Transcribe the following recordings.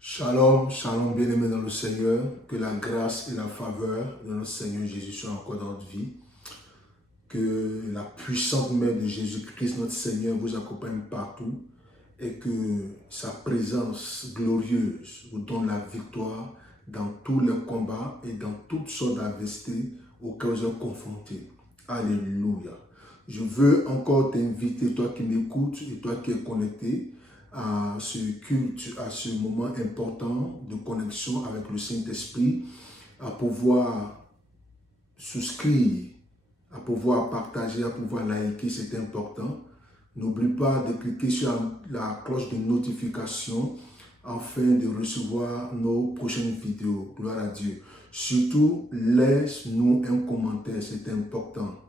Shalom, shalom, bien-aimés dans le Seigneur, que la grâce et la faveur de notre Seigneur Jésus soient encore dans notre vie, que la puissante main de Jésus-Christ, notre Seigneur, vous accompagne partout et que sa présence glorieuse vous donne la victoire dans tous les combats et dans toutes sortes d'adversités auxquelles vous êtes confrontés. Alléluia. Je veux encore t'inviter, toi qui m'écoutes et toi qui es connecté, à ce culte, à ce moment important de connexion avec le Saint-Esprit, à pouvoir souscrire, à pouvoir partager, à pouvoir liker, c'est important. N'oublie pas de cliquer sur la cloche de notification afin de recevoir nos prochaines vidéos. Gloire à Dieu. Surtout, laisse-nous un commentaire, c'est important.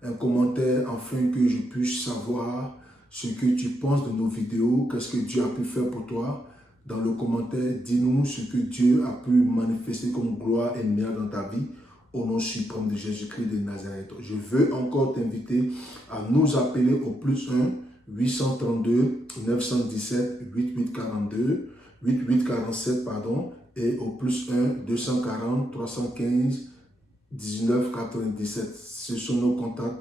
Un commentaire afin que je puisse savoir ce que tu penses de nos vidéos, qu'est-ce que Dieu a pu faire pour toi. Dans le commentaire, dis-nous ce que Dieu a pu manifester comme gloire et mérite dans ta vie. Au nom suprême de Jésus-Christ de Nazareth. Je veux encore t'inviter à nous appeler au plus 1 832 917 8842 8847 pardon, et au plus 1 240 315 1997. Ce sont nos contacts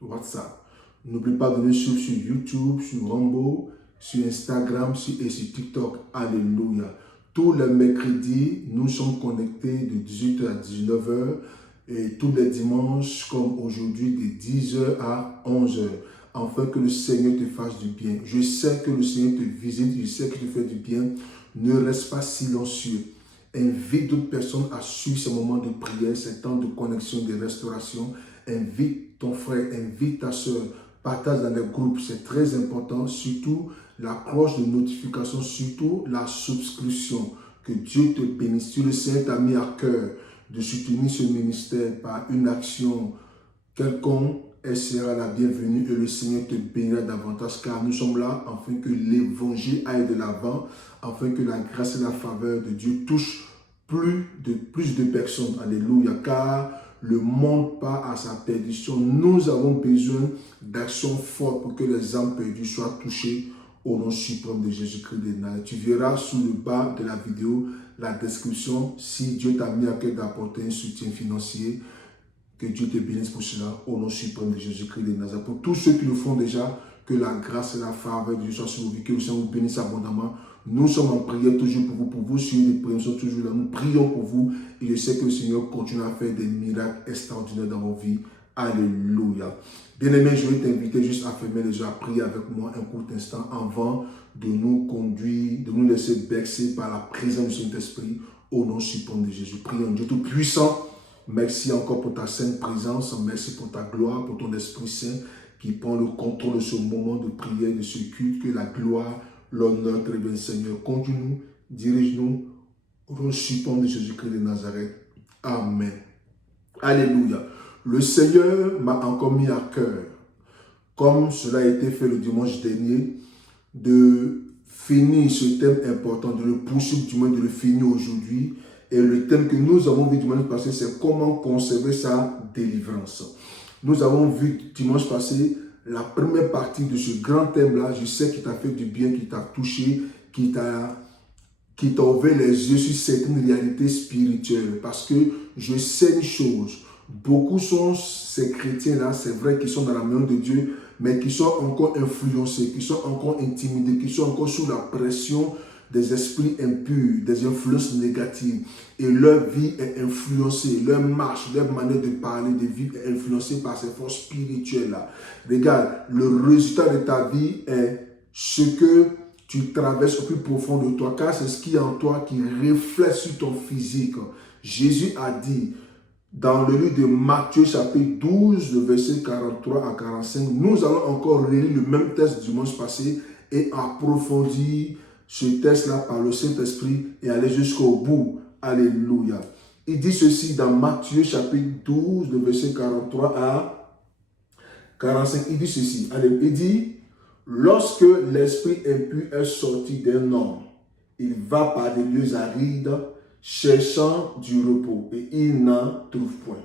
WhatsApp. N'oublie pas de nous suivre sur YouTube, sur Rumble, sur Instagram et sur TikTok. Alléluia. Tous les mercredis, nous sommes connectés de 18h à 19h et tous les dimanches, comme aujourd'hui, de 10h à 11h, afin que le Seigneur te fasse du bien. Je sais que le Seigneur te visite, je sais qu'il te fait du bien. Ne reste pas silencieux. Invite d'autres personnes à suivre ces moments de prière, ces temps de connexion, de restauration. Invite ton frère, invite ta soeur. Partage dans les groupes, c'est très important. Surtout la cloche de notification, surtout la souscription. Que Dieu te bénisse. Si le Seigneur t'a mis à cœur de soutenir ce ministère par une action quelconque, elle sera la bienvenue et le Seigneur te bénira davantage, car nous sommes là afin que l'évangile aille de l'avant, afin que la grâce et la faveur de Dieu touchent plus de personnes. Alléluia, car le monde part à sa perdition. Nous avons besoin d'actions fortes pour que les âmes perdues soient touchées au nom suprême de Jésus-Christ de Nazareth. Tu verras sous le bas de la vidéo la description si Dieu t'a mis à cœur d'apporter un soutien financier. Que Dieu te bénisse pour cela, au nom suprême de Jésus-Christ de Nazareth. Pour tous ceux qui le font déjà, que la grâce et la faveur de Dieu soient sur vos vies, que le Seigneur vous bénisse abondamment. Nous sommes en prière toujours pour vous suivre les prières, nous sommes toujours là, nous prions pour vous et je sais que le Seigneur continue à faire des miracles extraordinaires dans vos vies. Alléluia. Bien-aimé, je vais t'inviter juste à fermer les yeux, à prier avec moi un court instant avant de nous conduire, de nous laisser bercer par la présence du Saint-Esprit au nom suprême de Jésus. Prions, Dieu Tout-Puissant. Merci encore pour ta sainte présence, merci pour ta gloire, pour ton Esprit Saint qui prend le contrôle de ce moment de prière, de ce culte, que la gloire, l'honneur, très bien Seigneur, conduis-nous, dirige-nous au nom suprême de Jésus-Christ de Nazareth. Amen. Alléluia. Le Seigneur m'a encore mis à cœur, comme cela a été fait le dimanche dernier, de finir ce thème important, de le poursuivre du moins, de le finir aujourd'hui. Et le thème que nous avons vu dimanche passé, c'est comment conserver sa délivrance. Nous avons vu dimanche passé la première partie de ce grand thème-là. Je sais qu'il t'a fait du bien, qu'il t'a touché, qu'il t'a ouvert les yeux sur certaines réalités spirituelles. Parce que je sais une chose, beaucoup sont ces chrétiens-là, c'est vrai qu'ils sont dans la main de Dieu, mais qui sont encore influencés, qui sont encore intimidés, qui sont encore sous la pression des esprits impurs, des influences négatives. Et leur vie est influencée, leur marche, leur manière de parler, de vivre est influencée par ces forces spirituelles-là. Regarde, le résultat de ta vie est ce que tu traverses au plus profond de toi, car c'est ce qui est en toi qui reflète sur ton physique. Jésus a dit, dans le livre de Matthieu chapitre 12, le verset 43 à 45, nous allons encore relire le même texte du dimanche passé et approfondir ce texte-là par le Saint-Esprit et aller jusqu'au bout. Alléluia. Il dit ceci dans Matthieu chapitre 12, le verset 43 à 45. Il dit ceci. Allez, il dit, lorsque l'esprit impur est sorti d'un homme, il va par des lieux arides, cherchant du repos, et il n'en trouve point.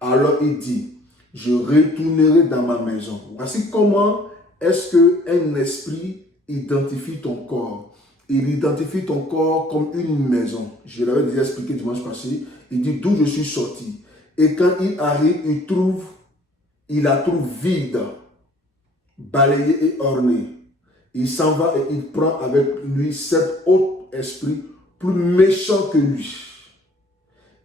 Alors il dit, je retournerai dans ma maison. Voici comment est-ce qu'un esprit identifie ton corps. il identifie ton corps comme une maison. Je l'avais déjà expliqué dimanche passé. Il dit d'où je suis sorti. Et quand il arrive, il la trouve vide, balayée et ornée. Il s'en va et il prend avec lui 7 autres esprits plus méchants que lui.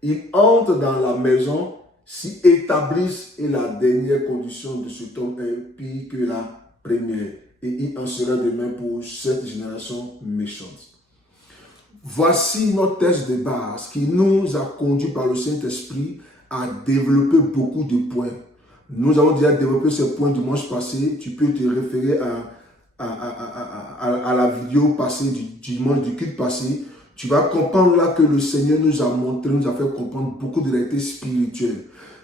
Ils entrent dans la maison, s'y établissent et la dernière condition de cet homme est pire que la première. Et il en sera de même pour cette génération méchante. Voici notre texte de base qui nous a conduit par le Saint-Esprit à développer beaucoup de points. Nous avons déjà développé ces points dimanche passé. Tu peux te référer à la vidéo passée du dimanche du culte passé. Tu vas comprendre là que le Seigneur nous a montré, nous a fait comprendre beaucoup de réalités spirituelles.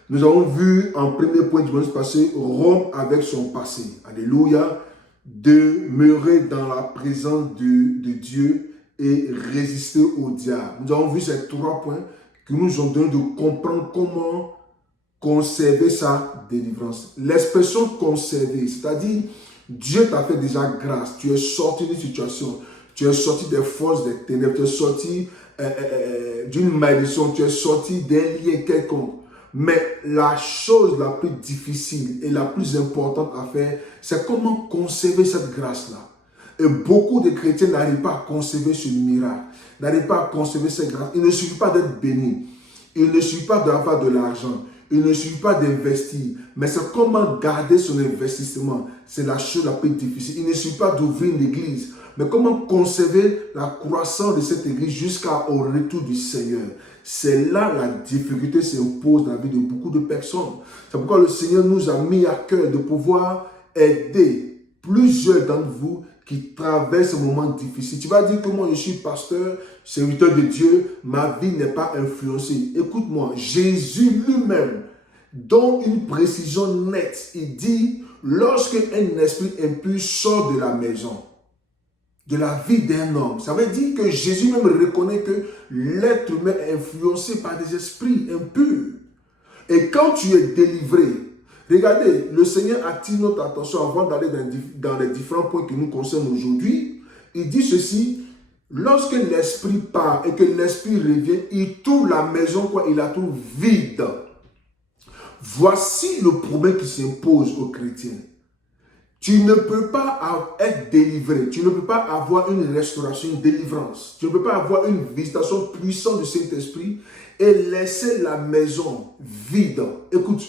Nous avons vu en premier point dimanche passé, Rome avec son passé. Alléluia. Demeurer dans la présence de Dieu et résister au diable. Nous avons vu ces 3 points qui nous ont donné de comprendre comment conserver sa délivrance. L'expression conserver, c'est-à-dire Dieu t'a fait déjà grâce. Tu es sorti d'une situation, tu es sorti des forces des ténèbres, tu es sorti d'une malédiction, tu es sorti d'un lien quelconque. Mais la chose la plus difficile et la plus importante à faire, c'est comment conserver cette grâce-là. Et beaucoup de chrétiens n'arrivent pas à conserver ce miracle, n'arrivent pas à conserver cette grâce. Il ne suffit pas d'être béni, il ne suffit pas d'avoir de l'argent, il ne suffit pas d'investir, mais c'est comment garder son investissement. C'est la chose la plus difficile. Il ne suffit pas d'ouvrir une église, mais comment conserver la croissance de cette église jusqu'au retour du Seigneur. C'est là la difficulté s'impose dans la vie de beaucoup de personnes. C'est pourquoi le Seigneur nous a mis à cœur de pouvoir aider plusieurs d'entre vous qui traversent ce moment difficile. Tu vas dire que moi je suis pasteur, serviteur de Dieu, ma vie n'est pas influencée. Écoute-moi, Jésus lui-même donne une précision nette. Il dit, lorsque un esprit impur sort de la maison, de la vie d'un homme, ça veut dire que Jésus même reconnaît que l'être humain est influencé par des esprits impurs. Et quand tu es délivré, regardez, le Seigneur attire notre attention avant d'aller dans les différents points qui nous concernent aujourd'hui. Il dit ceci, lorsque l'esprit part et que l'esprit revient, il trouve la maison, il la trouve vide. Voici le problème qui s'impose aux chrétiens. Tu ne peux pas être délivré, tu ne peux pas avoir une restauration, une délivrance. Tu ne peux pas avoir une visitation puissante du Saint-Esprit et laisser la maison vide. Écoute,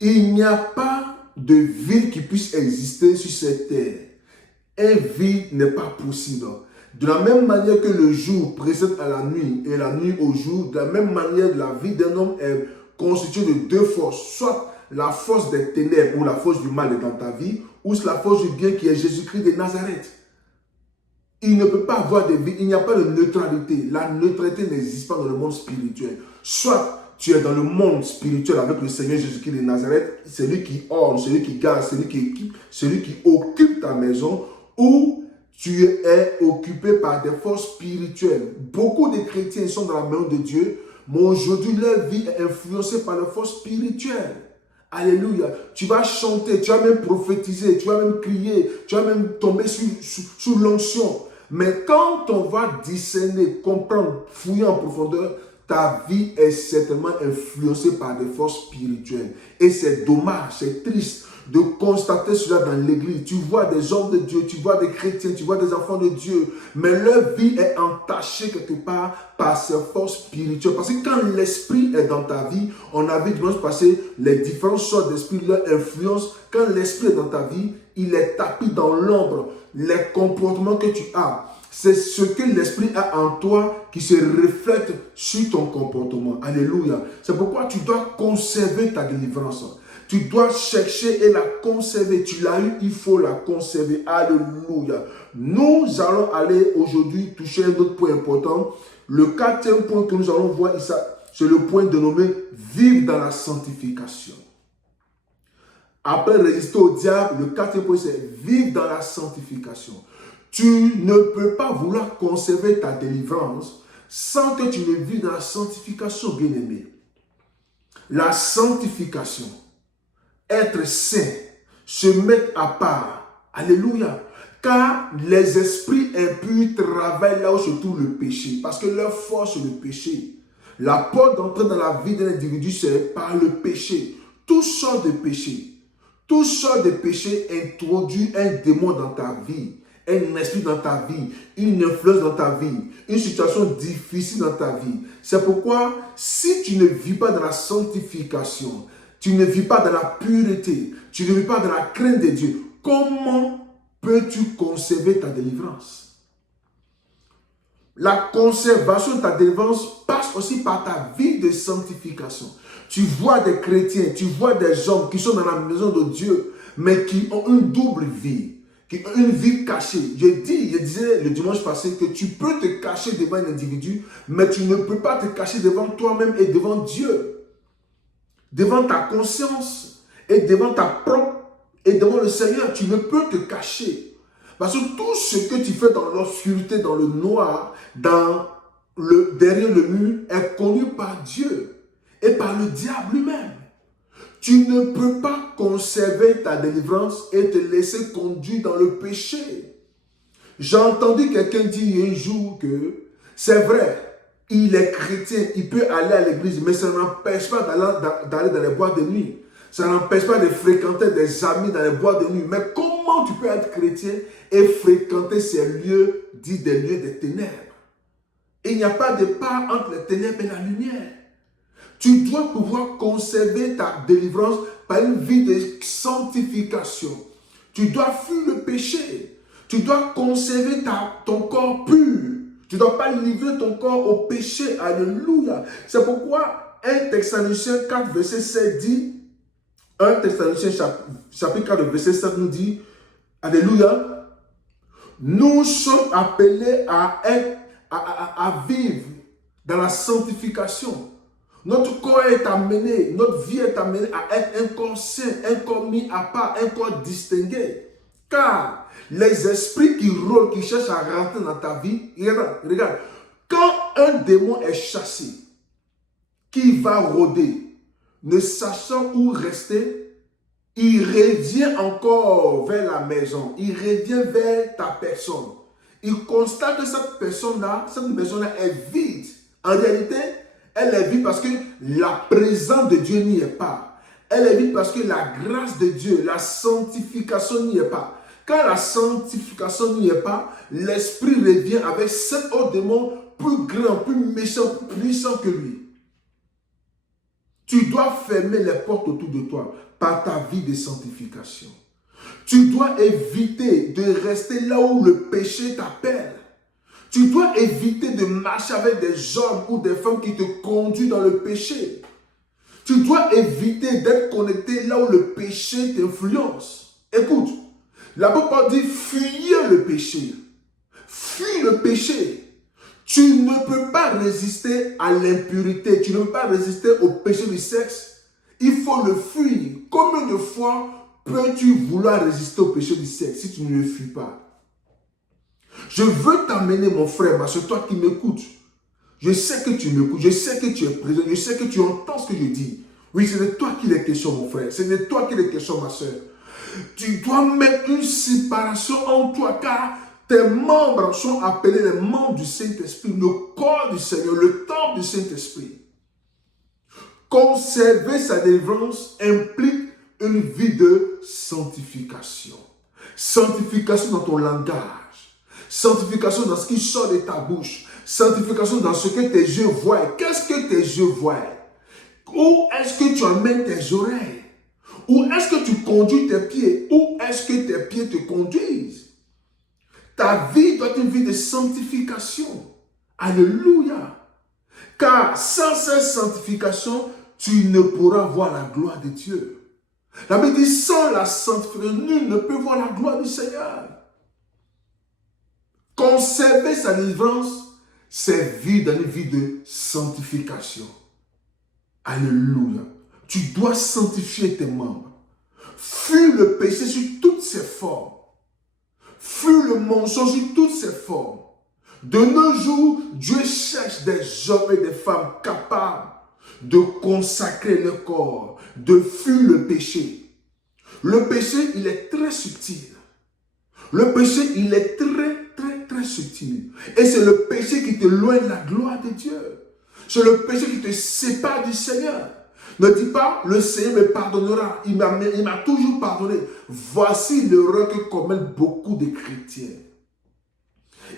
il n'y a pas de ville qui puisse exister sur cette terre. Un vide n'est pas possible. De la même manière que le jour précède à la nuit et la nuit au jour, de la même manière la vie d'un homme est constituée de 2 forces. Soit la force des ténèbres ou la force du mal est dans ta vie, ou c'est la force du bien qui est Jésus-Christ de Nazareth. Il ne peut pas avoir de vie, il n'y a pas de neutralité. La neutralité n'existe pas dans le monde spirituel. Soit tu es dans le monde spirituel avec le Seigneur Jésus-Christ de Nazareth, celui qui orne, celui qui garde, celui qui équipe, celui qui occupe ta maison, ou tu es occupé par des forces spirituelles. Beaucoup de chrétiens sont dans la maison de Dieu, mais aujourd'hui leur vie est influencée par les forces spirituelles. Alléluia. Tu vas chanter, tu vas même prophétiser, tu vas même crier, tu vas même tomber sous l'onction. Mais quand on va discerner, comprendre, fouiller en profondeur, ta vie est certainement influencée par des forces spirituelles. Et c'est dommage, c'est triste de constater cela dans l'église. Tu vois des hommes de Dieu, tu vois des chrétiens, tu vois des enfants de Dieu, mais leur vie est entachée quelque part par ces forces spirituelles. Parce que quand l'esprit est dans ta vie, on a vu dimanche passé les différentes sortes d'esprits, leur influence. Quand l'esprit est dans ta vie, il est tapis dans l'ombre. Les comportements que tu as, c'est ce que l'esprit a en toi qui se reflète sur ton comportement. Alléluia. C'est pourquoi tu dois conserver ta délivrance. Tu dois chercher et la conserver. Tu l'as eu, il faut la conserver. Alléluia. Nous allons aller aujourd'hui toucher un autre point important. Le 4e point que nous allons voir ici, c'est le point dénommé vivre dans la sanctification. Après résister au diable, le 4e point c'est vivre dans la sanctification. Tu ne peux pas vouloir conserver ta délivrance sans que tu ne vives dans la sanctification, bien-aimé. La sanctification, être saint, se mettre à part, Alléluia. Car les esprits impurs travaillent là où se trouve le péché. Parce que leur force, c'est le péché. La porte d'entrée dans la vie d'un individu, c'est par le péché. Tout sort de péché. Tout sort de péché introduit un démon dans ta vie, un esprit dans ta vie, une influence dans ta vie, une situation difficile dans ta vie. C'est pourquoi, si tu ne vis pas dans la sanctification, tu ne vis pas dans la pureté, tu ne vis pas dans la crainte de Dieu, comment peux-tu conserver ta délivrance? La conservation de ta délivrance passe aussi par ta vie de sanctification. Tu vois des chrétiens, tu vois des hommes qui sont dans la maison de Dieu, mais qui ont une double vie, qui ont une vie cachée. Je disais le dimanche passé que tu peux te cacher devant un individu, mais tu ne peux pas te cacher devant toi-même et devant Dieu, devant ta conscience et devant ta propre et devant le Seigneur. Tu ne peux te cacher. Parce que tout ce que tu fais dans l'obscurité, dans le noir, derrière le mur, est connu par Dieu et par le diable lui-même. Tu ne peux pas conserver ta délivrance et te laisser conduire dans le péché. J'ai entendu quelqu'un dire un jour que c'est vrai, il est chrétien, il peut aller à l'église, mais ça n'empêche pas d'aller dans les boîtes de nuit. Ça n'empêche pas de fréquenter des amis dans les boîtes de nuit. Mais comment tu peux être chrétien et fréquenter ces lieux dits des lieux des ténèbres? Il n'y a pas de part entre les ténèbres et la lumière. Tu dois pouvoir conserver ta délivrance par une vie de sanctification. Tu dois fuir le péché. Tu dois conserver ton corps pur. Tu ne dois pas livrer ton corps au péché. Alléluia. C'est pourquoi 1 Thessaloniciens 4, verset 7 dit, 1 Thessaloniciens chapitre 4, verset 7 nous dit, Alléluia, nous sommes appelés à vivre dans la sanctification. Notre corps est amené, notre vie est amenée à être un corps saint, un corps mis à part, un corps distingué. Car les esprits qui rôdent, qui cherchent à rentrer dans ta vie, regarde, quand un démon est chassé, qui va rôder, ne sachant où rester, il revient encore vers la maison, il revient vers ta personne. Il constate que cette personne-là est vide. En réalité, elle est vide parce que la présence de Dieu n'y est pas. Elle est vide parce que la grâce de Dieu, la sanctification n'y est pas. Quand la sanctification n'y est pas, l'esprit revient avec cet autre démon plus grand, plus méchant, plus puissant que lui. Tu dois fermer les portes autour de toi par ta vie de sanctification. Tu dois éviter de rester là où le péché t'appelle. Tu dois éviter de marcher avec des hommes ou des femmes qui te conduisent dans le péché. Tu dois éviter d'être connecté là où le péché t'influence. Écoute, la Bible dit fuyez le péché. Fuis le péché. Tu ne peux pas résister à l'impurité. Tu ne peux pas résister au péché du sexe. Il faut le fuir. Combien de fois peux-tu vouloir résister au péché du sexe si tu ne le fuis pas? Je veux t'amener, mon frère, parce que toi qui m'écoutes, je sais que tu m'écoutes, je sais que tu es présent, je sais que tu entends ce que je dis. Oui, c'est de toi qu'il est question, mon frère. C'est de toi qu'il est question, ma soeur. Tu dois mettre une séparation en toi, car tes membres sont appelés les membres du Saint-Esprit, le corps du Seigneur, le temple du Saint-Esprit. Conserver sa délivrance implique une vie de sanctification. Sanctification dans ton langage. Sanctification dans ce qui sort de ta bouche. Sanctification dans ce que tes yeux voient. Qu'est-ce que tes yeux voient? Où est-ce que tu emmènes tes oreilles? Où est-ce que tu conduis tes pieds? Où est-ce que tes pieds te conduisent? Ta vie doit être une vie de sanctification. Alléluia. Car sans cette sanctification, tu ne pourras voir la gloire de Dieu. La Bible dit, sans la sanctification, nul ne peut voir la gloire du Seigneur. Conserver sa délivrance, c'est vivre dans une vie de sanctification. Alléluia. Tu dois sanctifier tes membres. Fuis le péché sur toutes ses formes. Fuis le mensonge sur toutes ses formes. De nos jours, Dieu cherche des hommes et des femmes capables de consacrer leur corps, de fuir le péché. Le péché, il est très subtil. Le péché, il est très subtil. Et c'est le péché qui t'éloigne de la gloire de Dieu. C'est le péché qui te sépare du Seigneur. Ne dis pas, le Seigneur me pardonnera. Il m'a toujours pardonné. Voici l'erreur que commettent beaucoup de chrétiens.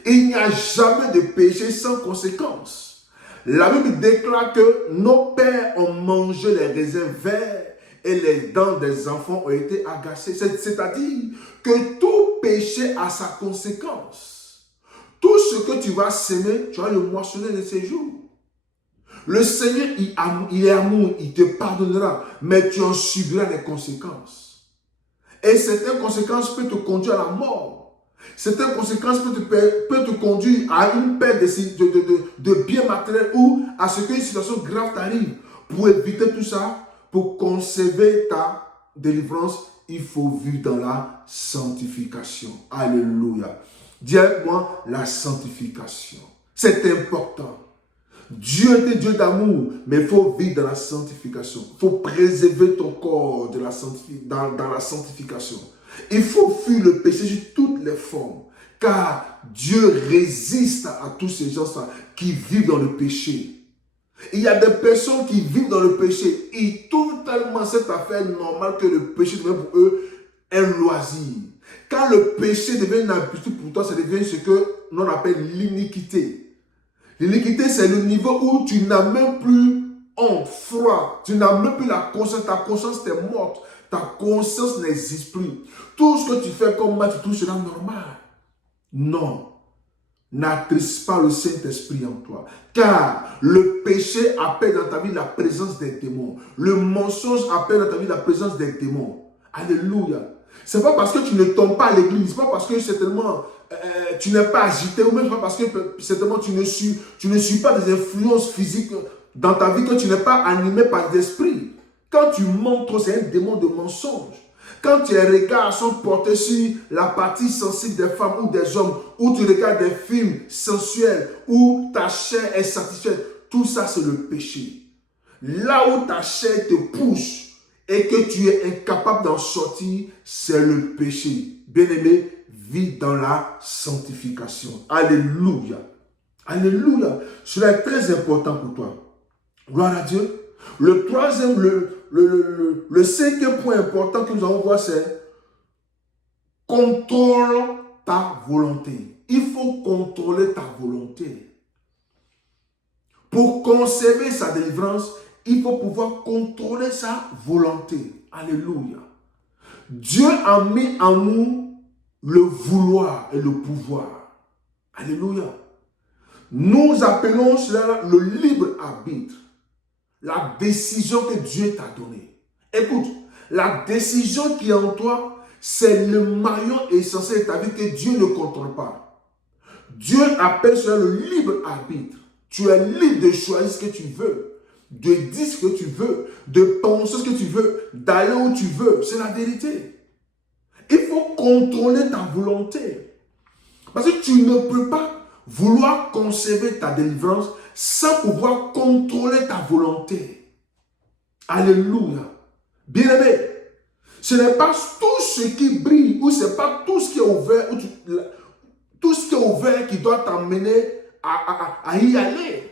Il n'y a jamais de péché sans conséquence. La Bible déclare que nos pères ont mangé les raisins verts et les dents des enfants ont été agacées. C'est-à-dire que tout péché a sa conséquence. Tout ce que tu vas s'aimer, tu vas le moissonner de ces jours. Le Seigneur, il est amour, il te pardonnera, mais tu en subiras les conséquences. Et certaines conséquences peuvent te conduire à la mort. Certaines conséquences peuvent te conduire à une perte de biens matériels ou à ce qu'une situation grave t'arrive. Pour éviter tout ça, pour conserver ta délivrance, il faut vivre dans la sanctification. Alléluia. Dis avec moi, la sanctification. C'est important. Dieu est Dieu d'amour, mais il faut vivre dans la sanctification. Il faut préserver ton corps dans la sanctification. Il faut fuir le péché sous toutes les formes, car Dieu résiste à tous ces gens qui vivent dans le péché. Il y a des personnes qui vivent dans le péché. Ils trouvent tellement cette affaire normale que le péché devient pour eux un loisir. Quand le péché devient une habitude pour toi, ça devient ce que l'on appelle l'iniquité. L'iniquité, c'est le niveau où tu n'as même plus honte, froid. Tu n'as même plus la conscience. Ta conscience t'est morte. Ta conscience n'existe plus. Tout ce que tu fais comme mal, tu trouves cela normal. Non. N'attriste pas le Saint-Esprit en toi. Car le péché appelle dans ta vie la présence des démons. Le mensonge appelle dans ta vie la présence des démons. Alléluia. Ce n'est pas parce que tu ne tombes pas à l'église. Ce n'est pas parce que certainement tu n'es pas agité. Ou même pas parce que certainement tu ne suis pas des influences physiques dans ta vie, que tu n'es pas animé par l'esprit. Quand tu mens trop, c'est un démon de mensonge. Quand tes regards sont portés sur la partie sensible des femmes ou des hommes, ou tu regardes des films sensuels, où ta chair est satisfaite, tout ça c'est le péché. Là où ta chair te pousse et que tu es incapable d'en sortir, c'est le péché. Bien-aimé, vis dans la sanctification. Alléluia. Alléluia. Cela est très important pour toi. Gloire à Dieu. Le troisième, le cinquième point important que nous allons voir, c'est contrôle ta volonté. Il faut contrôler ta volonté. Pour conserver sa délivrance, il faut pouvoir contrôler sa volonté. Alléluia. Dieu a mis en nous le vouloir et le pouvoir. Alléluia. Nous appelons cela le libre arbitre. La décision que Dieu t'a donnée. Écoute, la décision qui est en toi, c'est le maillon essentiel de ta vie que Dieu ne contrôle pas. Dieu appelle cela le libre arbitre. Tu es libre de choisir ce que tu veux, de dire ce que tu veux, de penser ce que tu veux, d'aller où tu veux. C'est la vérité. Il faut contrôler ta volonté. Parce que tu ne peux pas vouloir conserver ta délivrance sans pouvoir contrôler ta volonté. Alléluia. Bien-aimé, ce n'est pas tout ce qui brille, ou ce n'est pas tout ce qui est ouvert, tout ce qui est ouvert qui doit t'amener à y aller.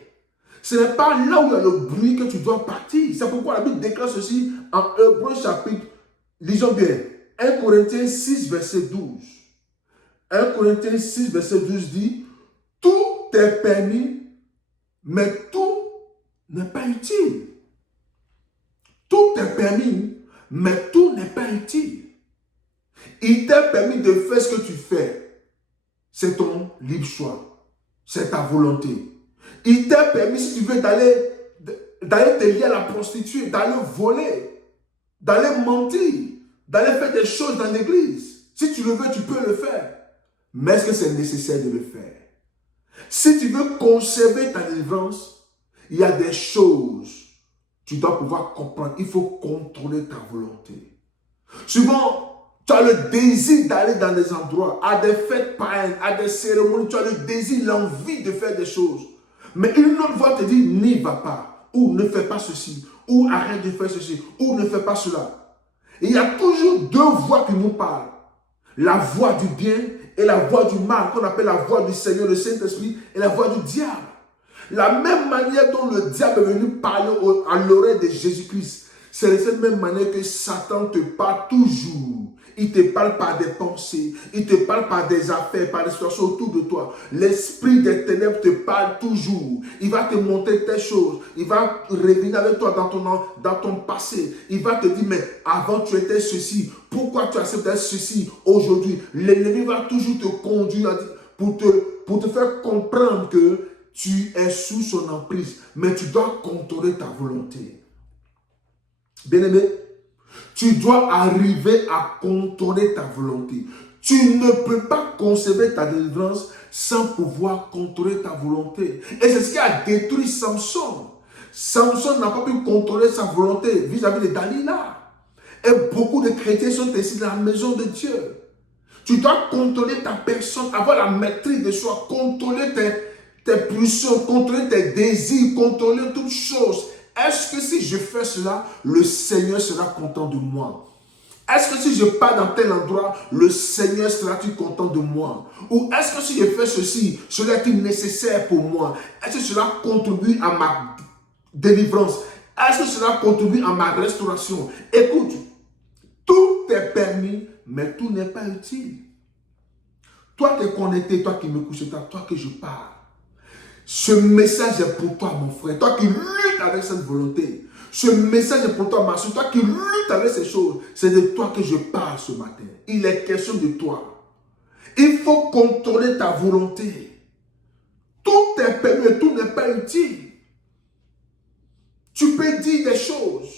Ce n'est pas là où il y a le bruit que tu dois partir. C'est pourquoi la Bible déclare ceci en Hébreux chapitre, lisons bien, 1 Corinthiens 6, verset 12. 1 Corinthiens 6, verset 12 dit, tout est permis, mais tout n'est pas utile. Tout est permis, mais tout n'est pas utile. Il t'est permis de faire ce que tu fais. C'est ton libre choix. C'est ta volonté. Il t'est permis, si tu veux, d'aller te lier à la prostituée, d'aller voler, d'aller mentir, d'aller faire des choses dans l'église. Si tu le veux, tu peux le faire. Mais est-ce que c'est nécessaire de le faire? Si tu veux conserver ta délivrance, il y a des choses que tu dois pouvoir comprendre. Il faut contrôler ta volonté. Souvent, tu as le désir d'aller dans des endroits, à des fêtes païennes, à des cérémonies. Tu as le désir, l'envie de faire des choses. Mais une autre voix te dit, n'y va pas. Ou ne fais pas ceci. Ou arrête de faire ceci. Ou ne fais pas cela. Et il y a toujours deux voix qui nous parlent. La voix du bien et la voix du mal, qu'on appelle la voix du Seigneur, le Saint-Esprit, et la voix du diable. La même manière dont le diable est venu parler à l'oreille de Jésus-Christ, c'est de cette même manière que Satan te parle toujours. Il te parle par des pensées, il te parle par des affaires, par des situations autour de toi. L'esprit des ténèbres te parle toujours. Il va te montrer telle chose. Il va revenir avec toi dans ton passé. Il va te dire, mais avant tu étais ceci. Pourquoi tu acceptes ceci aujourd'hui? L'ennemi va toujours te conduire pour te faire comprendre que tu es sous son emprise. Mais tu dois contrôler ta volonté. Bien-aimé, tu dois arriver à contrôler ta volonté. Tu ne peux pas concevoir ta délivrance sans pouvoir contrôler ta volonté. Et c'est ce qui a détruit Samson. Samson n'a pas pu contrôler sa volonté vis-à-vis de Dalila. Et beaucoup de chrétiens sont ici dans la maison de Dieu. Tu dois contrôler ta personne, avoir la maîtrise de soi, contrôler tes pulsions, contrôler tes désirs, contrôler toutes choses. Est-ce que si je fais cela, le Seigneur sera content de moi? Est-ce que si je pars dans tel endroit, le Seigneur sera-t-il content de moi? Ou est-ce que si je fais ceci, cela est-il nécessaire pour moi? Est-ce que cela contribue à ma délivrance? Est-ce que cela contribue à ma restauration? Écoute, tout est permis, mais tout n'est pas utile. Toi qui es connecté, toi qui me couches, toi que je parle. Ce message est pour toi, mon frère. Toi qui luttes avec cette volonté. Ce message est pour toi, ma soeur. Toi qui luttes avec ces choses. C'est de toi que je parle ce matin. Il est question de toi. Il faut contrôler ta volonté. Tout est permis, tout n'est pas utile. Tu peux dire des choses.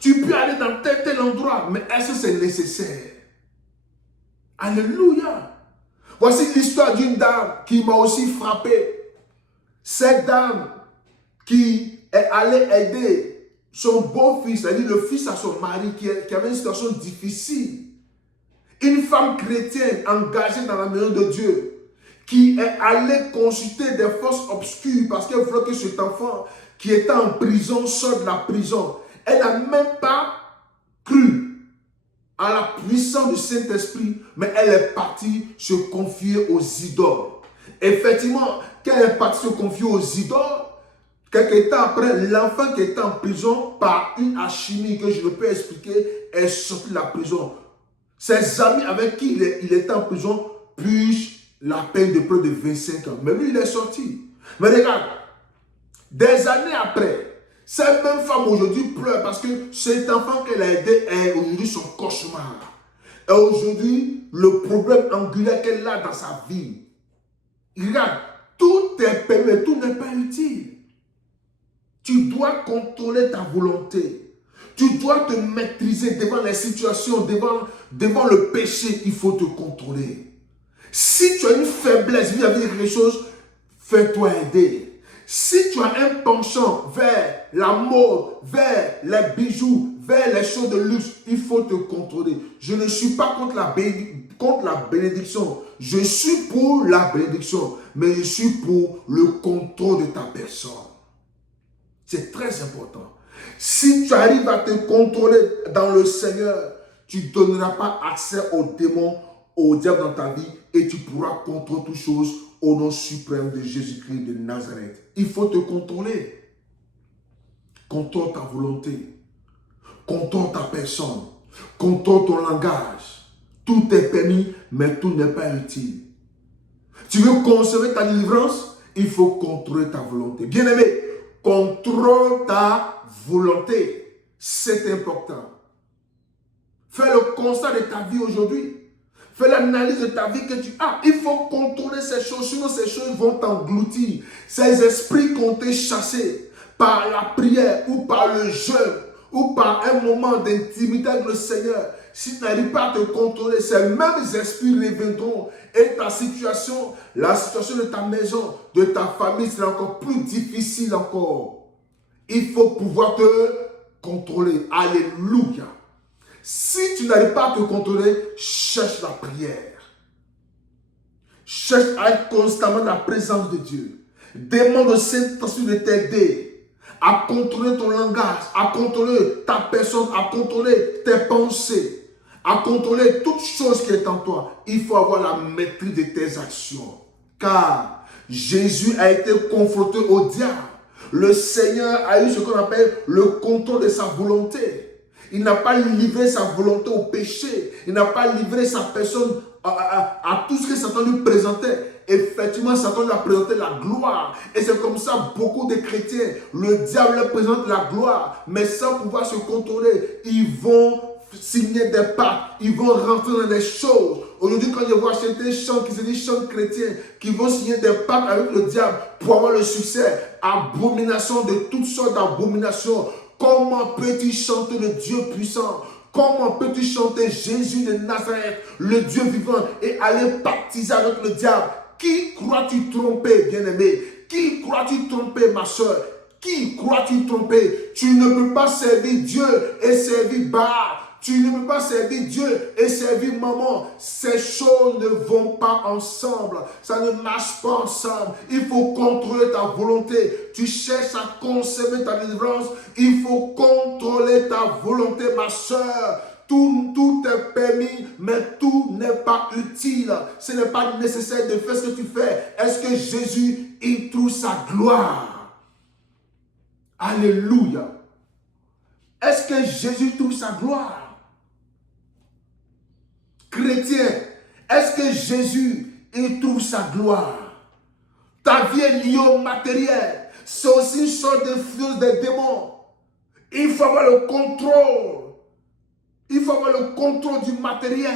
Tu peux aller dans tel endroit. Mais est-ce que c'est nécessaire? Alléluia. Voici l'histoire d'une dame qui m'a aussi frappé. Cette dame qui est allée aider son beau-fils, c'est-à-dire le fils à son mari qui avait une situation difficile. Une femme chrétienne engagée dans la maison de Dieu qui est allée consulter des forces obscures parce qu'elle voulait que cet enfant qui était en prison sorte de la prison. Elle n'a même pas cru à la puissance du Saint-Esprit, mais elle est partie se confier aux idoles. Effectivement, quand elle est partie se confier aux idoles, quelques temps après, l'enfant qui était en prison, par une alchimie que je ne peux expliquer, est sorti de la prison. Ses amis avec qui il était en prison purgent la peine de près de 25 ans. Mais lui, il est sorti. Mais regarde, des années après, cette même femme aujourd'hui pleure parce que cet enfant qu'elle a aidé est aujourd'hui son cauchemar. Et aujourd'hui, le problème angulaire qu'elle a dans sa vie. Regarde, tout est permis, tout n'est pas utile. Tu dois contrôler ta volonté. Tu dois te maîtriser devant les situations, devant le péché, il faut te contrôler. Si tu as une faiblesse vis-à-vis de quelque chose, fais-toi aider. Si tu as un penchant vers la mode, vers les bijoux, vers les choses de luxe, il faut te contrôler. Je ne suis pas contre la bénédiction. Je suis pour la bénédiction, mais je suis pour le contrôle de ta personne. C'est très important. Si tu arrives à te contrôler dans le Seigneur, tu ne donneras pas accès aux démons, au diable dans ta vie et tu pourras contrôler toutes choses au nom suprême de Jésus-Christ de Nazareth. Il faut te contrôler. Contrôle ta volonté. Contrôle ta personne. Contrôle ton langage. Tout est permis, mais tout n'est pas utile. Tu veux conserver ta délivrance? Il faut contrôler ta volonté. Bien-aimé, contrôle ta volonté. C'est important. Fais le constat de ta vie aujourd'hui. Fais l'analyse de ta vie que tu as. Il faut contrôler ces choses, sinon ces choses vont t'engloutir. Ces esprits qui ont été chassés par la prière ou par le jeûne ou par un moment d'intimité avec le Seigneur. Si tu n'arrives pas à te contrôler, ces mêmes esprits reviendront et ta situation, la situation de ta maison, de ta famille, sera encore plus difficile encore. Il faut pouvoir te contrôler. Alléluia. Si tu n'arrives pas à te contrôler, cherche la prière. Cherche à être constamment dans la présence de Dieu. Demande au Saint-Esprit de t'aider à contrôler ton langage, à contrôler ta personne, à contrôler tes pensées, à contrôler toute chose qui est en toi, il faut avoir la maîtrise de tes actions. Car Jésus a été confronté au diable. Le Seigneur a eu ce qu'on appelle le contrôle de sa volonté. Il n'a pas livré sa volonté au péché. Il n'a pas livré sa personne à tout ce que Satan lui présentait. Effectivement, Satan lui a présenté la gloire. Et c'est comme ça, beaucoup de chrétiens, le diable leur présente la gloire, mais sans pouvoir se contrôler, ils vont signer des pactes, ils vont rentrer dans des choses. Aujourd'hui, quand je vois certains chants qui se disent chants chrétiens, qui vont signer des pactes avec le diable pour avoir le succès, abomination de toutes sortes d'abominations. Comment peux-tu chanter le Dieu puissant? Comment peux-tu chanter Jésus de Nazareth, le Dieu vivant, et aller baptiser avec le diable? Qui crois-tu tromper, bien-aimé? Qui crois-tu tromper, ma soeur? Qui crois-tu tromper? Tu ne peux pas servir Dieu et servir Baal. Tu ne peux pas servir Dieu et servir maman. Ces choses ne vont pas ensemble. Ça ne marche pas ensemble. Il faut contrôler ta volonté. Tu cherches à conserver ta délivrance. Il faut contrôler ta volonté, ma soeur. Tout est permis, mais tout n'est pas utile. Ce n'est pas nécessaire de faire ce que tu fais. Est-ce que Jésus, il trouve sa gloire? Alléluia. Est-ce que Jésus trouve sa gloire? Chrétien, est-ce que Jésus, il trouve sa gloire? Ta vie est liée au matériel. C'est aussi une sorte d'influence des démons. Il faut avoir le contrôle. Il faut avoir le contrôle du matériel.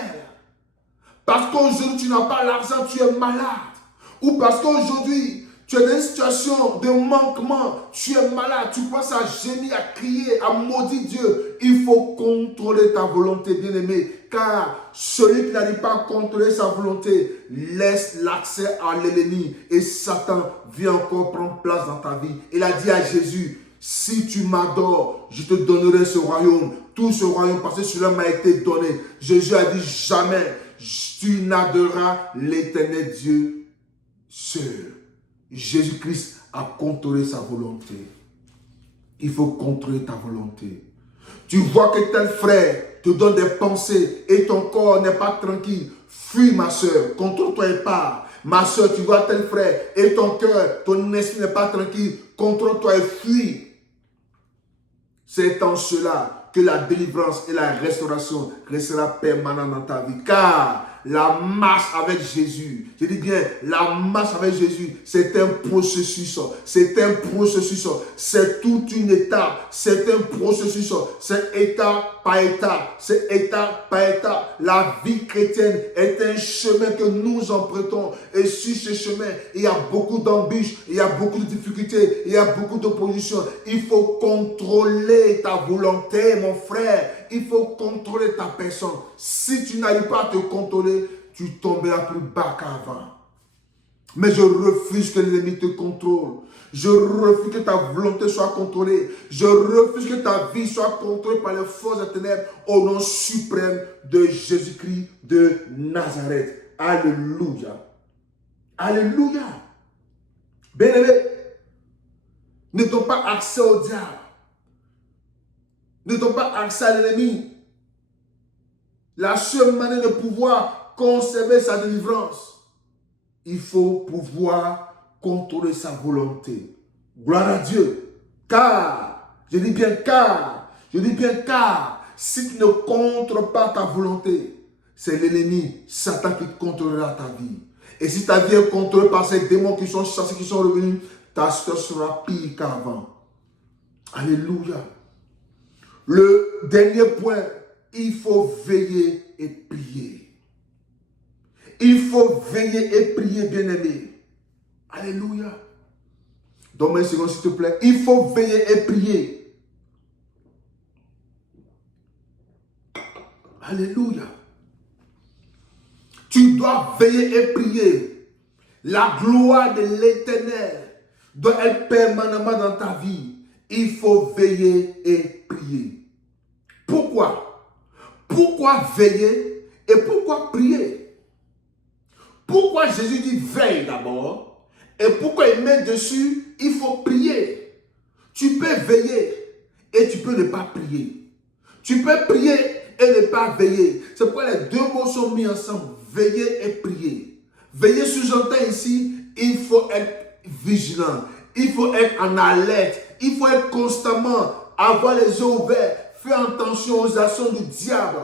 Parce qu'aujourd'hui, tu n'as pas l'argent, tu es malade. Ou parce qu'aujourd'hui, tu es dans une situation de manquement, tu es malade, tu passes à gémir, à crier, à maudire Dieu. Il faut contrôler ta volonté, bien-aimé. Car celui qui n'arrive pas à contrôler sa volonté laisse l'accès à l'ennemi. Et Satan vient encore prendre place dans ta vie. Il a dit à Jésus, si tu m'adores, je te donnerai ce royaume. Tout ce royaume, parce que cela m'a été donné. Jésus a dit, jamais tu n'adoreras l'éternel Dieu seul. Jésus-Christ a contrôlé sa volonté. Il faut contrôler ta volonté. Tu vois que tel frère te donne des pensées et ton corps n'est pas tranquille. Fuis, ma soeur, contrôle-toi et pars. Ma soeur, tu vois tel frère et ton cœur, ton esprit n'est pas tranquille. Contrôle-toi et fuis. C'est en cela que la délivrance et la restauration restera permanente dans ta vie. Car la marche avec Jésus, je dis bien, la marche avec Jésus, c'est un processus. C'est un processus. C'est toute une étape. C'est un processus. C'est étape par étape. C'est étape par étape. La vie chrétienne est un chemin que nous empruntons. Et sur ce chemin, il y a beaucoup d'embûches, il y a beaucoup de difficultés, il y a beaucoup d'opposition. Il faut contrôler ta volonté, mon frère. Il faut contrôler ta personne. Si tu n'arrives pas à te contrôler, tu tomberas plus bas qu'avant. Mais je refuse que l'ennemi te contrôle. Je refuse que ta volonté soit contrôlée. Je refuse que ta vie soit contrôlée par les forces des ténèbres au nom suprême de Jésus-Christ de Nazareth. Alléluia. Alléluia. Bien-aimé, ne donne pas accès au diable. Ne donne pas accès à l'ennemi. La seule manière de pouvoir conserver sa délivrance, il faut pouvoir contrôler sa volonté. Gloire à Dieu. Car, je dis bien car, si tu ne contrôles pas ta volonté, c'est l'ennemi, Satan qui contrôlera ta vie. Et si ta vie est contrôlée par ces démons qui sont chassés, qui sont revenus, ta situation sera pire qu'avant. Alléluia. Le dernier point, il faut veiller et prier. Il faut veiller et prier, bien-aimé. Alléluia. Donne-moi une seconde, s'il te plaît. Il faut veiller et prier. Alléluia. Tu dois veiller et prier. La gloire de l'Éternel doit être permanemment dans ta vie. Il faut veiller et prier. Pourquoi? Pourquoi veiller et pourquoi prier? Pourquoi Jésus dit veille d'abord et pourquoi il met dessus il faut prier? Tu peux veiller et tu peux ne pas prier. Tu peux prier et ne pas veiller. C'est pourquoi les deux mots sont mis ensemble, veiller et prier. Veiller sous-entend ici, il faut être vigilant, il faut être en alerte, il faut être constamment, avoir les yeux ouverts, faire attention aux actions du diable.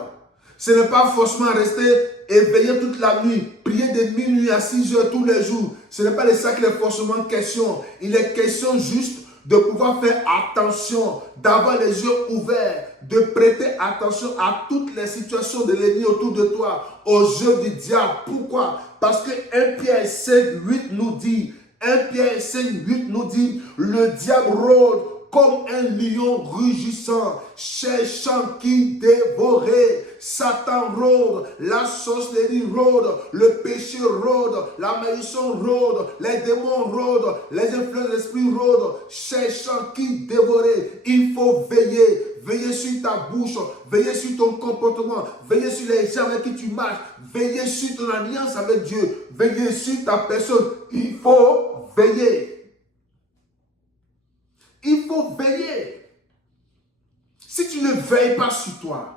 Ce n'est pas forcément rester éveillé toute la nuit, prier de minuit à 6 heures tous les jours. Ce n'est pas de ça qu'il est forcément question. Il est question juste de pouvoir faire attention, d'avoir les yeux ouverts, de prêter attention à toutes les situations de l'ennemi autour de toi, aux jeux du diable. Pourquoi? Parce que 1 Pierre 5:8 nous dit, 1 Pierre 5:8 nous dit, le diable rôde comme un lion rugissant, cherchant qui dévorer. Satan rôde, la sorcellerie rôde, le péché rôde, la malédiction rôde, les démons rôdent, les influences de l'esprit rôdent, cherchant qui dévorer. Il faut veiller, veiller sur ta bouche, veiller sur ton comportement, veiller sur les gens avec qui tu marches, veiller sur ton alliance avec Dieu, veiller sur ta personne. Il faut veiller. Il faut veiller. Si tu ne veilles pas sur toi,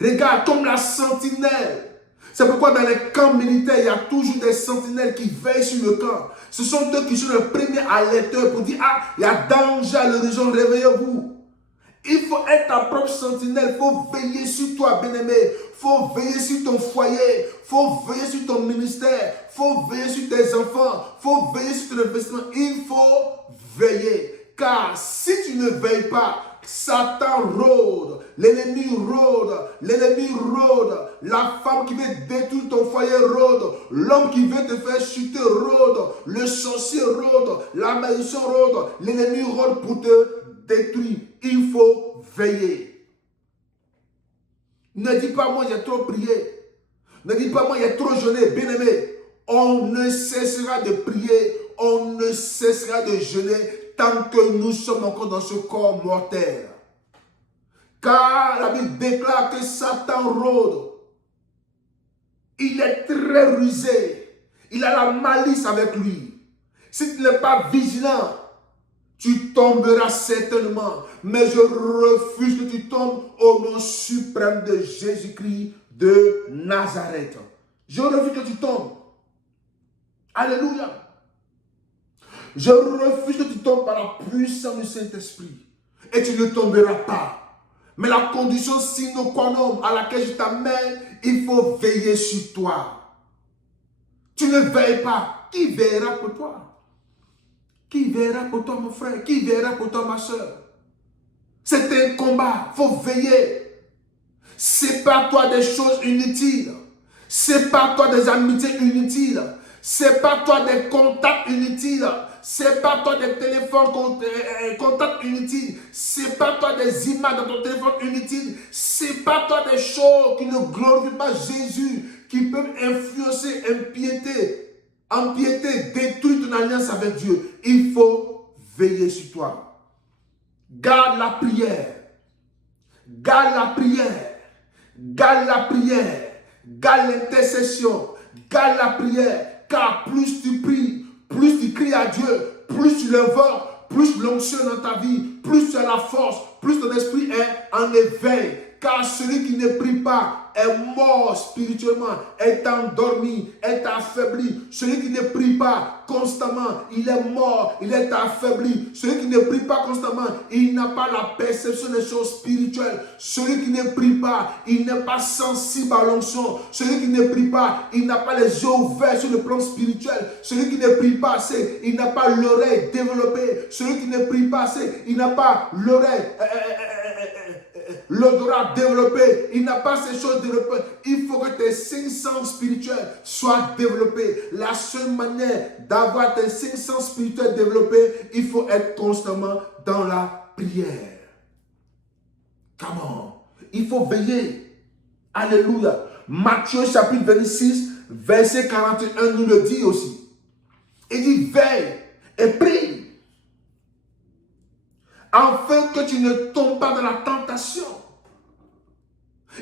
regarde comme la sentinelle. C'est pourquoi dans les camps militaires, il y a toujours des sentinelles qui veillent sur le camp. Ce sont eux qui sont les premiers alerteurs pour dire, ah, il y a danger à l'horizon, réveillez-vous. Il faut être ta propre sentinelle. Il faut veiller sur toi, bien-aimé. Il faut veiller sur ton foyer. Il faut veiller sur ton ministère. Il faut veiller sur tes enfants. Il faut veiller sur ton investissement. Il faut veiller. Car si tu ne veilles pas, Satan rôde, l'ennemi rôde, la femme qui veut détruire ton foyer rôde, l'homme qui veut te faire chuter rôde, le sorcier rôde, la malédiction rôde, l'ennemi rôde pour te détruire. Il faut veiller. Ne dis pas moi j'ai trop prié, ne dis pas moi j'ai trop jeûné, bien aimé. On ne cessera de prier, on ne cessera de jeûner tant que nous sommes encore dans ce corps mortel. Car la Bible déclare que Satan rôde. Il est très rusé. Il a la malice avec lui. Si tu n'es pas vigilant, tu tomberas certainement. Mais je refuse que tu tombes au nom suprême de Jésus-Christ de Nazareth. Je refuse que tu tombes. Alléluia. Je refuse que tu tombes par la puissance du Saint-Esprit. Et tu ne tomberas pas. Mais la condition sine qua non à laquelle je t'amène, il faut veiller sur toi. Tu ne veilles pas. Qui veillera pour toi? Qui veillera pour toi, mon frère? Qui veillera pour toi, ma soeur? C'est un combat. Il faut veiller. Sépare-toi des choses inutiles. Sépare-toi des amitiés inutiles. Sépare-toi des contacts inutiles. Sépare-toi des téléphones contacts inutiles. Sépare-toi des images dans ton téléphone inutiles. Sépare-toi des choses qui ne glorifient pas Jésus, qui peuvent influencer, empiéter, détruire ton alliance avec Dieu. Il faut veiller sur toi. Garde la prière. Garde la prière. Garde la prière. Garde l'intercession. Garde la prière. Car plus tu pries, plus tu cries à Dieu, plus tu l'invoques, plus l'onction dans ta vie, plus tu as la force, plus ton esprit est en éveil. Car celui qui ne prie pas est mort spirituellement, est endormi, est affaibli. Celui qui ne prie pas constamment, il est mort, il est affaibli. Celui qui ne prie pas constamment, il n'a pas la perception des choses spirituelles. Celui qui ne prie pas, il n'est pas sensible à l'onction. Celui qui ne prie pas, il n'a pas les yeux ouverts sur le plan spirituel. Celui qui ne prie pas, il n'a pas l'oreille développée. Celui qui ne prie pas, il n'a pas l'oreille l'odorat développé, il n'a pas ces choses développées. Il faut que tes 5 sens spirituels soient développés. La seule manière d'avoir tes 5 sens spirituels développés, il faut être constamment dans la prière. Come on. Il faut veiller. Alléluia. Matthieu chapitre 26, verset 41 nous le dit aussi. Il dit veille et prie, afin que tu ne tombes pas dans la tentation.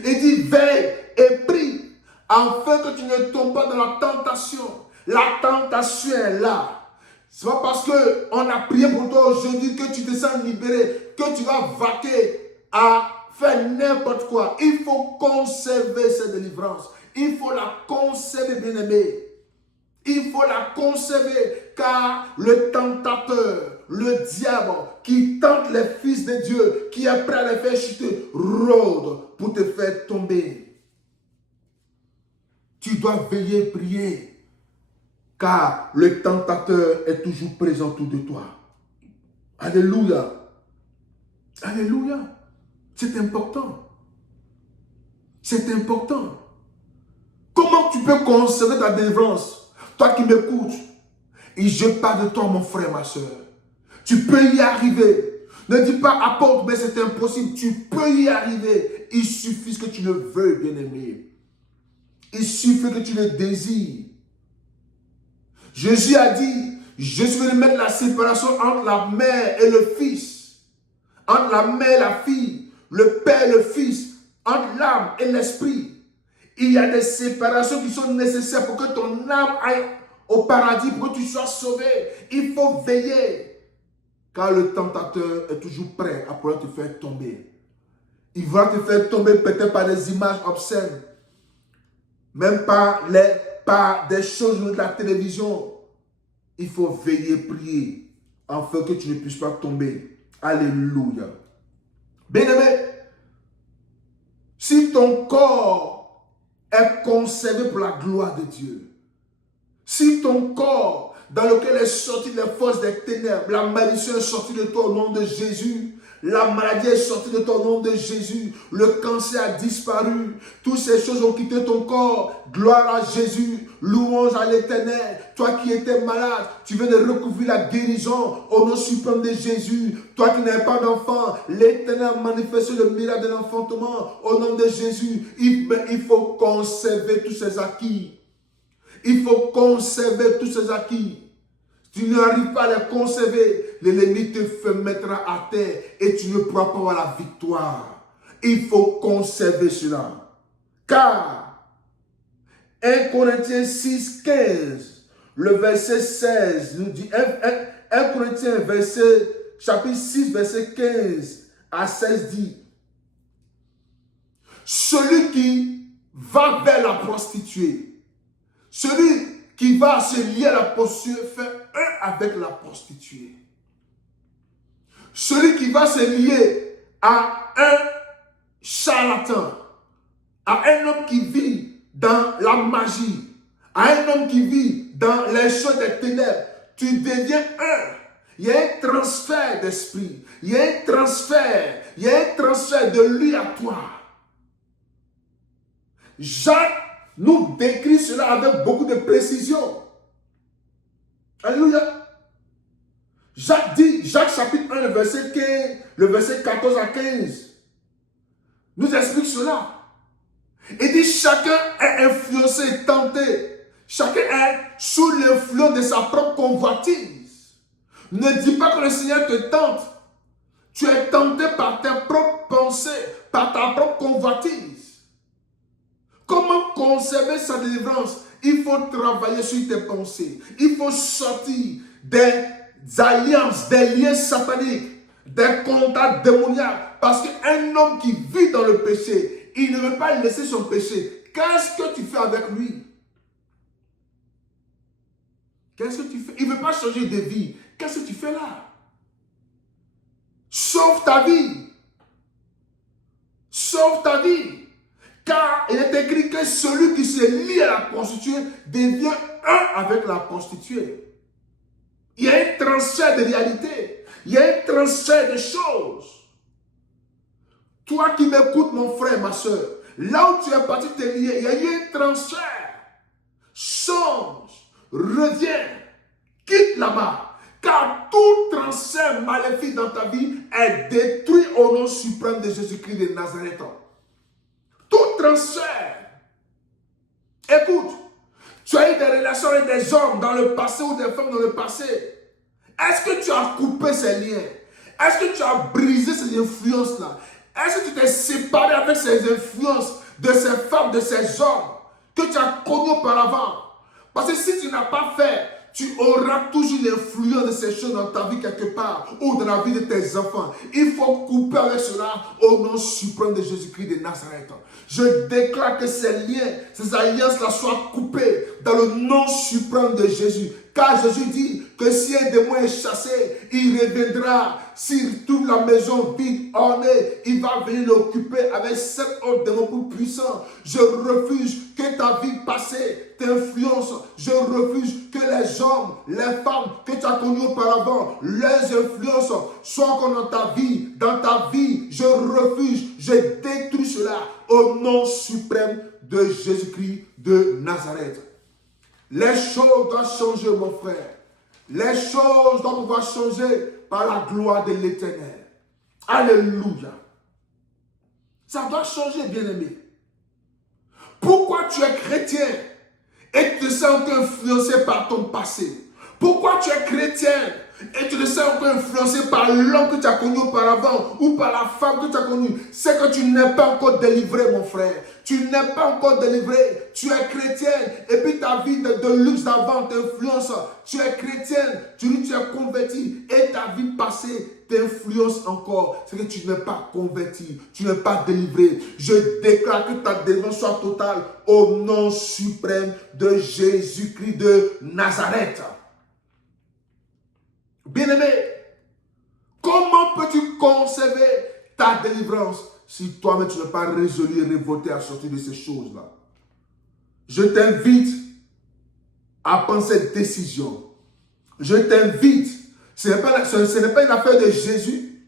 Il dit veille et prie, afin que tu ne tombes pas dans la tentation. La tentation est là. Ce n'est pas parce qu'on a prié pour toi aujourd'hui que tu te sens libéré, que tu vas vaquer à faire n'importe quoi. Il faut conserver cette délivrance. Il faut la conserver, bien-aimé. Il faut la conserver, car le tentateur, le diable, qui tente les fils de Dieu, qui est prêt à les faire chuter, rôde pour te faire tomber. Tu dois veiller, prier, car le tentateur est toujours présent autour de toi. Alléluia. Alléluia. C'est important. C'est important. Comment tu peux conserver ta délivrance? Toi qui m'écoutes, et je parle de toi, mon frère, ma soeur. Tu peux y arriver. Ne dis pas apôtre, mais c'est impossible. Tu peux y arriver. Il suffit que tu le veuilles, bien-aimé. Il suffit que tu le désires. Jésus a dit, je suis venu mettre la séparation entre la mère et le fils, entre la mère et la fille, le père et le fils, entre l'âme et l'esprit. Il y a des séparations qui sont nécessaires pour que ton âme aille au paradis, pour que tu sois sauvé. Il faut veiller, car le tentateur est toujours prêt à pouvoir te faire tomber. Il va te faire tomber peut-être par des images obscènes, même par des choses de la télévision. Il faut veiller, prier, afin que tu ne puisses pas tomber. Alléluia. Bien-aimé, si ton corps est conservé pour la gloire de Dieu, si ton corps dans lequel est sorti les forces des ténèbres, la malédiction est sortie de toi au nom de Jésus, la maladie est sortie de toi au nom de Jésus, le cancer a disparu, toutes ces choses ont quitté ton corps, gloire à Jésus, louange à l'Éternel. Toi qui étais malade, tu viens de recouvrir la guérison au nom suprême de Jésus. Toi qui n'avais pas d'enfant, l'Éternel a manifesté le miracle de l'enfantement au nom de Jésus. Il faut conserver tous ces acquis. Il faut conserver tous ces acquis. Si tu n'arrives pas à les conserver, l'ennemi te mettra à terre et tu ne pourras pas avoir la victoire. Il faut conserver cela. Car 1 Corinthiens 6, 15, le verset 16 nous dit, 1 Corinthiens chapitre 6, verset 15 à 16 dit, celui qui va vers la prostituée, celui qui va se lier à la prostituée fait un avec la prostituée. Celui qui va se lier à un charlatan, à un homme qui vit dans la magie, à un homme qui vit dans les choses des ténèbres, tu deviens un. Il y a un transfert d'esprit, il y a un transfert de lui à toi. Jacques nous décrit cela avec beaucoup de précision. Alléluia. Jacques chapitre 1, le verset 14 à 15, nous explique cela. Il dit, chacun est influencé, tenté. Chacun est sous l'influence de sa propre convoitise. Ne dis pas que le Seigneur te tente. Tu es tenté par tes propres pensées, par ta propre convoitise. Comment conserver sa délivrance? Il faut travailler sur tes pensées. Il faut sortir des alliances, des liens sataniques, des contacts démoniaques. Parce qu'un homme qui vit dans le péché, il ne veut pas laisser son péché. Qu'est-ce que tu fais avec lui? Qu'est-ce que tu fais? Il ne veut pas changer de vie. Qu'est-ce que tu fais là? Sauve ta vie. Sauve ta vie. Car il est écrit que celui qui se lie à la prostituée devient un avec la prostituée. Il y a un transfert de réalité. Il y a un transfert de choses. Toi qui m'écoutes, mon frère, ma soeur, là où tu es parti te lier, il y a eu un transfert. Change, reviens, quitte là-bas. Car tout transfert maléfique dans ta vie est détruit au nom suprême de Jésus-Christ de Nazareth. Tout transfert. Écoute, tu as eu des relations avec des hommes dans le passé ou des femmes dans le passé. Est-ce que tu as coupé ces liens? Est-ce que tu as brisé ces influences-là? Est-ce que tu t'es séparé avec ces influences de ces femmes, de ces hommes que tu as connus auparavant? Parce que si tu n'as pas fait, tu auras toujours l'influence de ces choses dans ta vie quelque part ou dans la vie de tes enfants. Il faut couper avec cela au nom suprême de Jésus-Christ de Nazareth. Je déclare que ces liens, ces alliances-là soient coupées dans le nom suprême de Jésus. Car Jésus dit que si un démon est chassé, il reviendra. S'il trouve la maison vide, ornée, il va venir l'occuper avec 7 autres démons plus puissants. Je refuse que ta vie passée t'influence. Je refuse que les hommes, les femmes que tu as connus auparavant, leurs influences soient encore dans ta vie. Dans ta vie, je refuse, je détruis cela au nom suprême de Jésus-Christ de Nazareth. Les choses doivent changer, mon frère. Les choses doivent pouvoir changer par la gloire de l'Éternel. Alléluia. Ça doit changer, bien-aimé. Pourquoi tu es chrétien et tu te sens encore influencé par ton passé? Pourquoi tu es chrétien et tu te sens encore influencé par l'homme que tu as connu auparavant ou par la femme que tu as connue? C'est que tu n'es pas encore délivré, mon frère. Tu n'es pas encore délivré. Tu es chrétien et puis ta vie de luxe d'avant t'influence. Tu es chrétien, tu es converti et ta vie passée t'influence encore. C'est que tu n'es pas converti, tu n'es pas délivré. Je déclare que ta délivrance soit totale au nom suprême de Jésus-Christ de Nazareth. Bien-aimé, comment peux-tu conserver ta délivrance si toi-même tu n'es pas résolu et révolté à sortir de ces choses-là? Je t'invite à prendre cette décision. Je t'invite. Ce n'est pas une affaire de Jésus.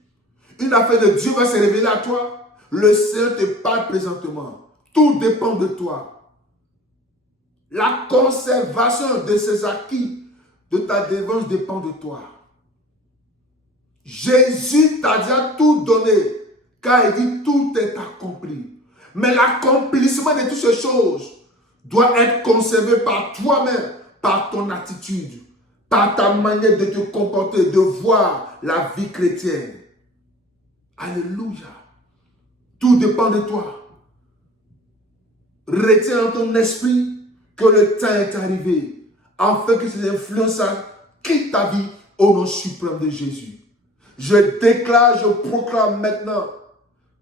Une affaire de Dieu va se révéler à toi. Le Seigneur te parle présentement. Tout dépend de toi. La conservation de ces acquis de ta délivrance dépend de toi. Jésus t'a déjà tout donné, car il dit tout est accompli. Mais l'accomplissement de toutes ces choses doit être conservé par toi-même, par ton attitude, par ta manière de te comporter, de voir la vie chrétienne. Alléluia. Tout dépend de toi. Retiens dans ton esprit que le temps est arrivé, afin que ces influences quittent ta vie au nom suprême de Jésus. Je déclare, je proclame maintenant,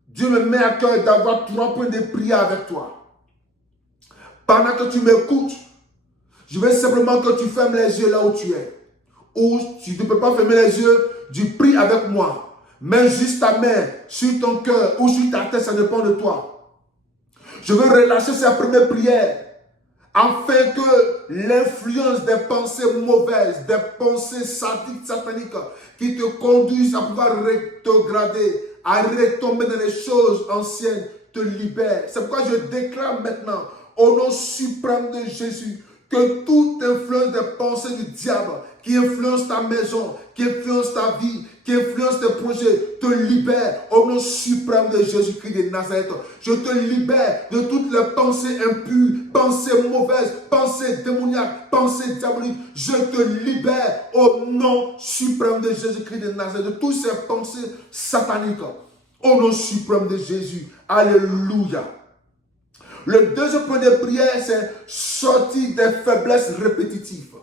Dieu me met à cœur d'avoir 3 points de prière avec toi. Pendant que tu m'écoutes, je veux simplement que tu fermes les yeux là où tu es. Ou si tu ne peux pas fermer les yeux, tu pries avec moi. Mets juste ta main sur ton cœur ou sur ta tête, ça dépend de toi. Je veux relâcher cette première prière afin que l'influence des pensées mauvaises, des pensées sadiques, sataniques, qui te conduisent à pouvoir rétrograder, à retomber dans les choses anciennes, te libère. C'est pourquoi je déclare maintenant, au nom suprême de Jésus, que toute influence des pensées du diable qui influence ta maison, qui influence ta vie, qui influence tes projets, te libère au nom suprême de Jésus-Christ de Nazareth. Je te libère de toutes les pensées impures, pensées mauvaises, pensées démoniaques, pensées diaboliques. Je te libère au nom suprême de Jésus-Christ de Nazareth, de toutes ces pensées sataniques. Au nom suprême de Jésus. Alléluia. Le deuxième point de prière, c'est sortir des faiblesses répétitives.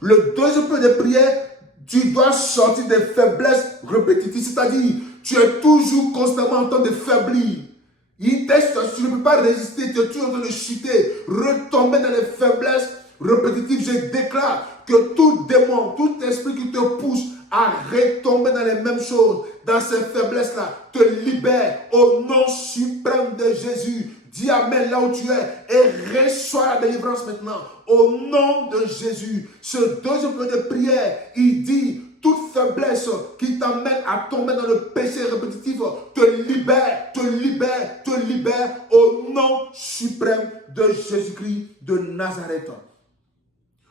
Le deuxième point de prière, tu dois sortir des faiblesses répétitives. C'est-à-dire, tu es toujours constamment en train de faiblir. Tu ne peux pas résister, tu es toujours en train de chuter, retomber dans les faiblesses répétitives. Je déclare que tout démon, tout esprit qui te pousse à retomber dans les mêmes choses, dans ces faiblesses-là, te libère au nom suprême de Jésus. Dis amen là où tu es et reçois la délivrance maintenant. Au nom de Jésus. Ce deuxième point de prière, il dit, toute faiblesse qui t'amène à tomber dans le péché répétitif, te libère, te libère, te libère au nom suprême de Jésus-Christ de Nazareth.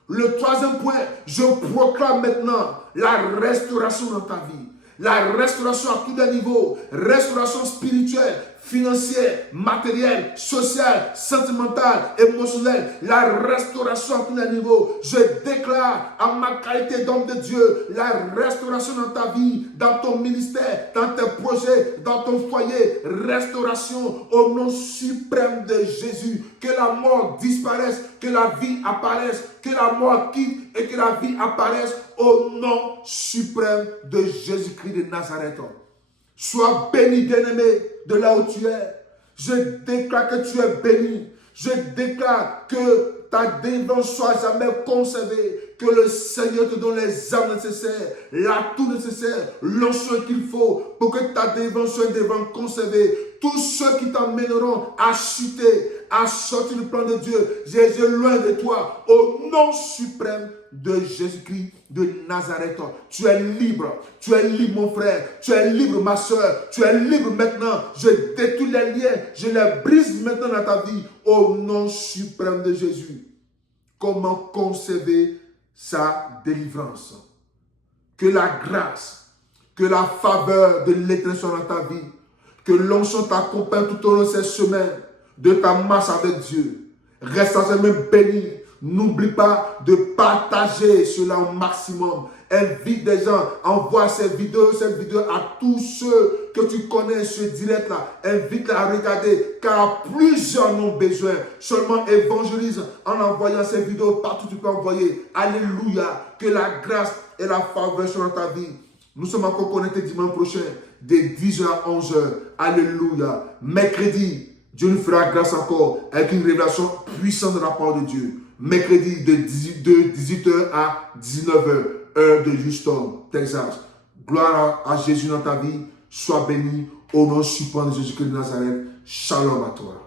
Le troisième point, je proclame maintenant la restauration dans ta vie. La restauration à tous les niveaux, restauration spirituelle, financière, matérielle, sociale, sentimentale, émotionnelle, la restauration à tous les niveaux. Je déclare à ma qualité d'homme de Dieu la restauration dans ta vie, dans ton ministère, dans tes projets, dans ton foyer. Restauration au nom suprême de Jésus. Que la mort disparaisse, que la vie apparaisse, que la mort quitte et que la vie apparaisse au nom suprême de Jésus-Christ de Nazareth. Sois béni, bien-aimé, de là où tu es. Je déclare que tu es béni. Je déclare que ta délivrance soit jamais conservée. Que le Seigneur te donne les armes nécessaires, l'atout nécessaire, l'onction qu'il faut pour que ta délivrance soit une délivrance conservée. Tous ceux qui t'emmèneront à chuter, à sortir du plan de Dieu, Jésus, loin de toi, au nom suprême de Jésus-Christ de Nazareth. Tu es libre mon frère, tu es libre ma soeur, tu es libre maintenant. Je détruis les liens, je les brise maintenant dans ta vie, au nom suprême de Jésus. Comment conserver sa délivrance? Que la grâce, que la faveur de l'Éternel soit dans ta vie, que l'onction t'accompagne tout au long de ces semaines de ta marche avec Dieu. Reste en même béni. N'oublie pas de partager cela au maximum. Invite des gens, envoie cette vidéo à tous ceux que tu connais, ce direct-là. Invite-les à regarder, car plusieurs en ont besoin. Seulement évangélise en envoyant ces vidéos partout où tu peux envoyer. Alléluia. Que la grâce et la faveur soient dans ta vie. Nous sommes encore connectés dimanche prochain, de 10h à 11h. Alléluia. Mercredi, Dieu nous fera grâce encore avec une révélation puissante de la parole de Dieu. Mercredi de 18h à 19h, heure de Houston, Texas. Gloire à Jésus dans ta vie. Sois béni au nom suprême de Jésus-Christ de Nazareth. Shalom à toi.